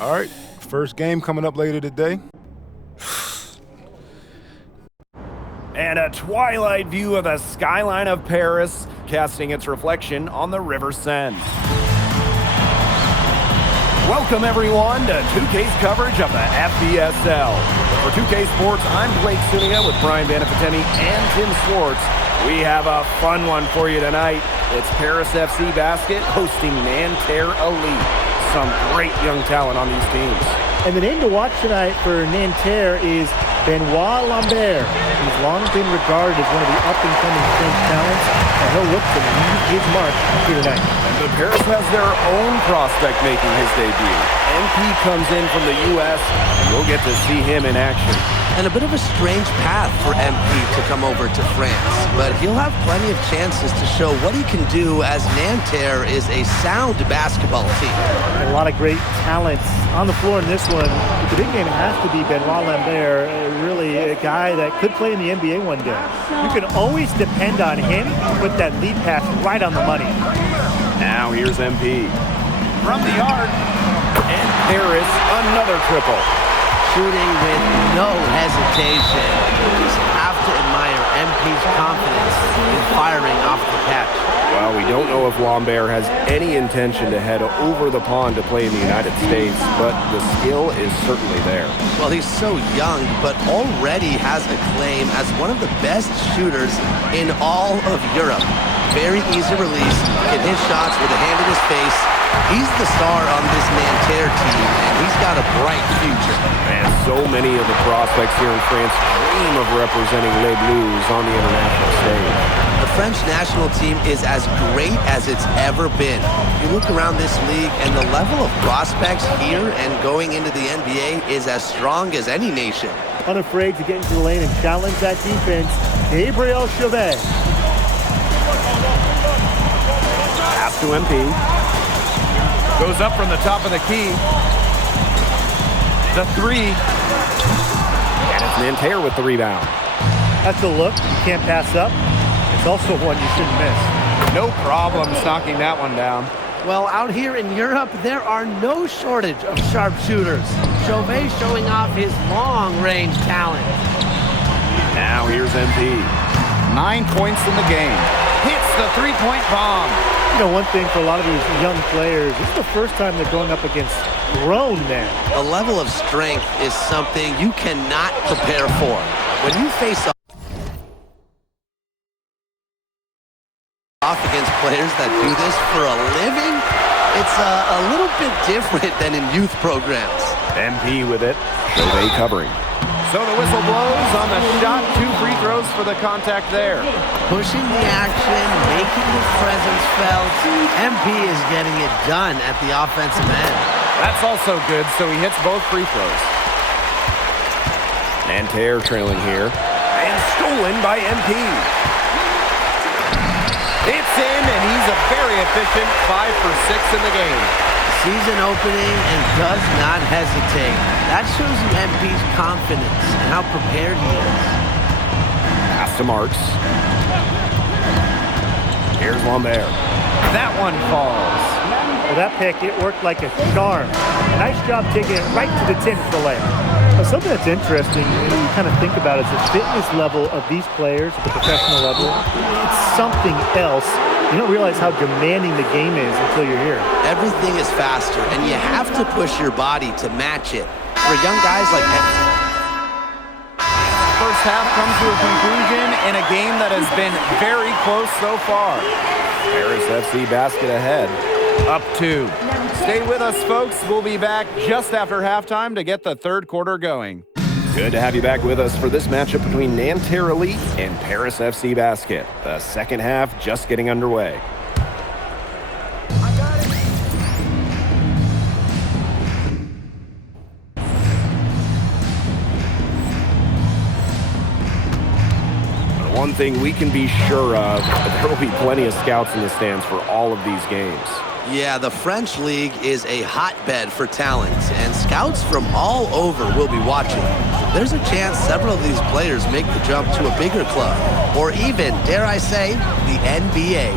All right, first game coming up later today. And a twilight view of the skyline of Paris, casting its reflection on the River Seine. Welcome, everyone, to 2K's coverage of the FBSL. For 2K Sports, I'm Blake Sunia with Brian Banafiteni and Tim Swartz. We have a fun one for you tonight. It's Paris FC Basket hosting Nanterre Elite. Some great young talent on these teams. And the name to watch tonight for Nanterre is Benoit Lambert. He's long been regarded as one of the up-and-coming French talents, and he'll look to leave his mark here tonight. And the Paris has their own prospect making his debut. MP comes in from the U.S., and we'll get to see him in action. And a bit of a strange path for MP to come over to France, but he'll have plenty of chances to show what he can do, as Nanterre is a sound basketball team. And a lot of great talents on the floor in this one. But the big name has to be Benoit Lambert, really a guy that could play in the NBA one day. You can always depend on him to put that lead pass right on the money. Now here's MP. From the arc, and Paris, another triple. Shooting with no hesitation. You just have to admire MP's confidence in firing off the catch. Well, we don't know if Lambert has any intention to head over the pond to play in the United States, but the skill is certainly there. Well, he's so young, but already has a claim as one of the best shooters in all of Europe. Very easy release, can hit shots with a hand in his face. He's the star on this Nanterre team, and he's got a bright future. Man, so many of the prospects here in France dream of representing Les Bleus on the international stage. The French national team is as great as it's ever been. You look around this league, and the level of prospects here and going into the NBA is as strong as any nation. Unafraid to get into the lane and challenge that defense, Gabriel Chauvet. Pass to MP. Goes up from the top of the key. The three. And it's Nanterre with the rebound. That's a look you can't pass up. It's also one you shouldn't miss. No problem knocking that one down. Well, out here in Europe, there are no shortage of sharpshooters. Chauvet showing off his long-range talent. Now here's MP. 9 points in the game. Hits the three-point bomb. You know, one thing for a lot of these young players, this is the first time they're going up against grown men. A level of strength is something you cannot prepare for. When you face off against players that do this for a living, it's a little bit different than in youth programs. MP with it. Chauvet covering. So the whistle blows on the shot. 2 free throws for the contact there. Pushing the action, making his presence felt. MP is getting it done at the offensive end. That's also good, so he hits both free throws. Nanterre trailing here. And stolen by MP. It's in, and he's a very efficient 5 for 6 in the game. Season opening and does not hesitate. That shows you MP's confidence and how prepared he is. Pass to Marks. Here's Lambert. That one falls. Well, that pick, it worked like a charm. Nice job taking it right to the tin for the layup. Now, something that's interesting, when you kind of think about it, is the fitness level of these players at the professional level. It's something else. You don't realize how demanding the game is until you're here. Everything is faster, and you have to push your body to match it. For young guys like First half comes to a conclusion in a game that has been very close so far. Paris FC Basket ahead, up 2. Stay with us, folks. We'll be back just after halftime to get the third quarter going. Good to have you back with us for this matchup between Nanterre Elite and Paris FC Basket. The second half just getting underway. One thing we can be sure of, there will be plenty of scouts in the stands for all of these games. Yeah, the French league is a hotbed for talent, and scouts from all over will be watching. There's a chance several of these players make the jump to a bigger club, or even, dare I say, the NBA.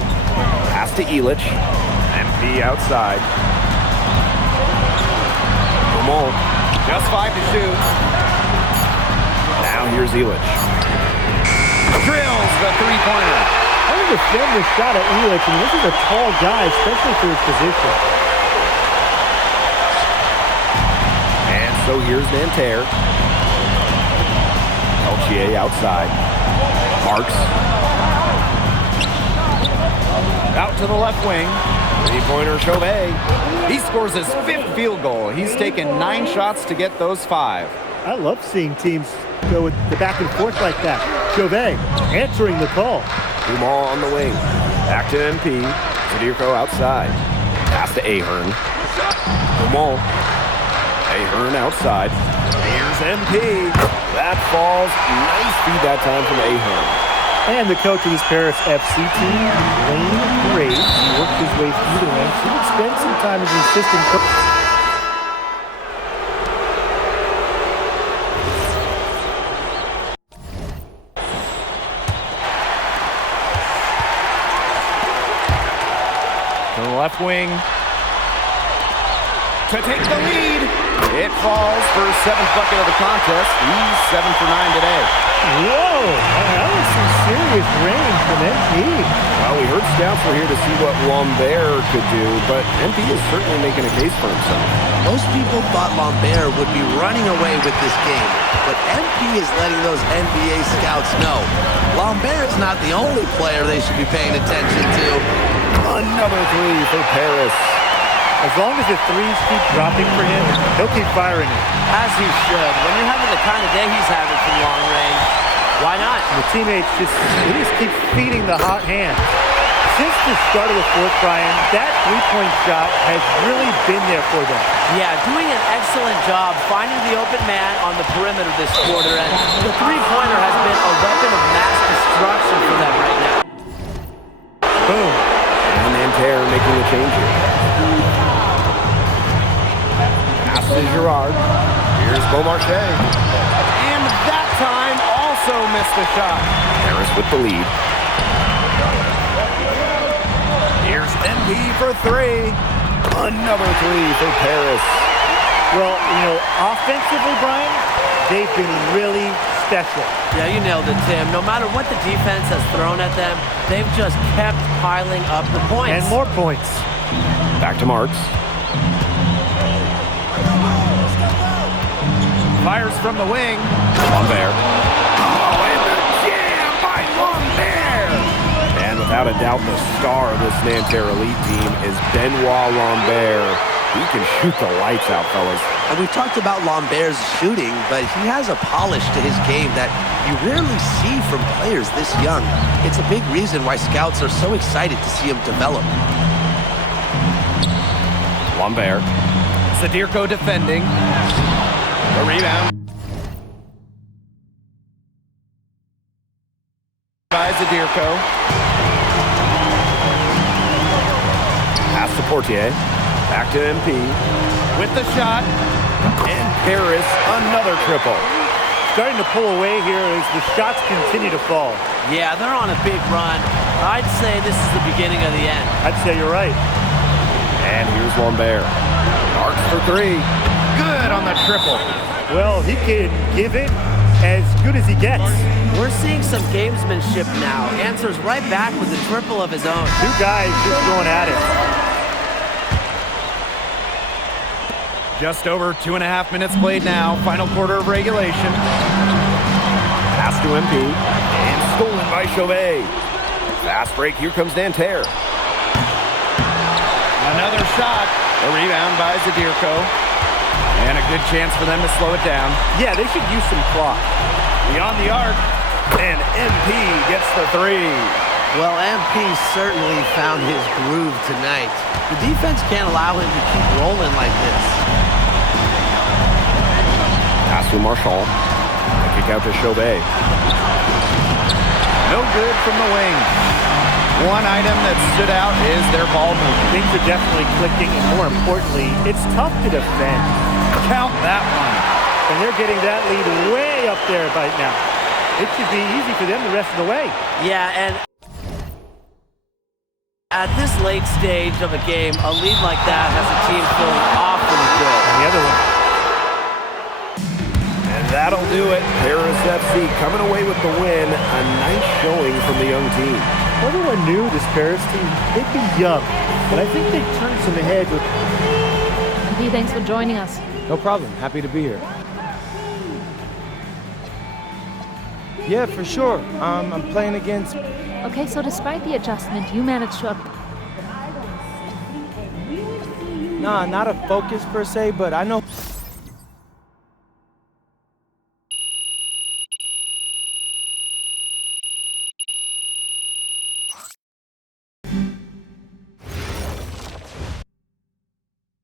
Pass to Illich. MP outside. Won't. Just 5 to shoot. Now here's Elich. Drills the three-pointer. I want to defend this shot at Elich, and this is a tall guy, especially for his position. And so here's Nanterre. LGA outside. Marks. Out to the left wing. Three-pointer Chauvet. He scores his 5th field goal. He's taken 9 shots to get those 5. I love seeing teams go with the back and forth like that. Chauvet answering the call. Dumas on the wing. Back to MP. Zadirko outside. Pass to Ahern. Dumas. Ahern outside. Here's MP. That falls. Nice feed that time from Ahern. And the coach of this Paris FC team, Wayne Graves, he worked his way through the ranks. He would spend some time as an assistant coach. To the left wing. To take the lead. It falls for his 7th bucket of the contest. He's 7 for 9 today. Whoa, that was some serious range from MP. Well, we heard scouts were here to see what Lambert could do, but MP is certainly making a case for himself. Most people thought Lambert would be running away with this game, but MP is letting those NBA scouts know Lambert is not the only player they should be paying attention to. Another 3 for Paris. As long as the threes keep dropping for him, he'll keep firing it. As he should. When you're having the kind of day he's having from long range, why not? And the teammates just keep feeding the hot hand. Since the start of the fourth, Brian, that three-point shot has really been there for them. Yeah, doing an excellent job finding the open man on the perimeter this quarter, and the three-pointer has been a weapon of mass destruction for them right now. Boom. And Nanterre making the change here. Pass to Girard. Here's Beaumarchais. And that time also missed the shot. Paris with the lead. Here's MP for 3. Another 3 for Paris. Well, offensively, Brian, they've been really special. Yeah, you nailed it, Tim. No matter what the defense has thrown at them, they've just kept piling up the points. And more points. Back to Marks. Fires from the wing. Lambert. Oh, and the jam by Lambert! And without a doubt, the star of this Nanterre Elite team is Benoit Lambert. He can shoot the lights out, fellas. And we've talked about Lambert's shooting, but he has a polish to his game that you rarely see from players this young. It's a big reason why scouts are so excited to see him develop. Lambert. Zadirko defending. The rebound. By Zadirko. Pass to Portier. Back to MP. With the shot. And Paris, another triple. Starting to pull away here as the shots continue to fall. Yeah, they're on a big run. I'd say this is the beginning of the end. I'd say you're right. And here's Lambert. Marks for 3. Good on the triple. Well, he can give it as good as he gets. We're seeing some gamesmanship now. Answers right back with a triple of his own. 2 guys just going at it. Just over 2.5 minutes played now. Final quarter of regulation. Pass to MP. And stolen by Chauvet. Fast break. Here comes Nanterre. Another shot. A rebound by Zadirko. And a good chance for them to slow it down. Yeah, they should use some clock. Beyond the arc. And MP gets the 3. Well, MP certainly found his groove tonight. The defense can't allow him to keep rolling like this. Pass to Marchand. Kick out to Chauvet. No good from the wing. One item that stood out is their ball movement. Things are definitely clicking, and more importantly, it's tough to defend. Count that one. And they're getting that lead way up there right now. It should be easy for them the rest of the way. Yeah, and at this late stage of a game, a lead like that has a team feeling awfully good. And the other one. That'll do it. Paris FC coming away with the win. A nice showing from the young team. Everyone knew this Paris team, they'd be young, but I think they turned some ahead with... MP, thanks for joining us. No problem. Happy to be here. Yeah, for sure. I'm playing against... Okay, so despite the adjustment, you managed to... Nah, not a focus per se, but I know...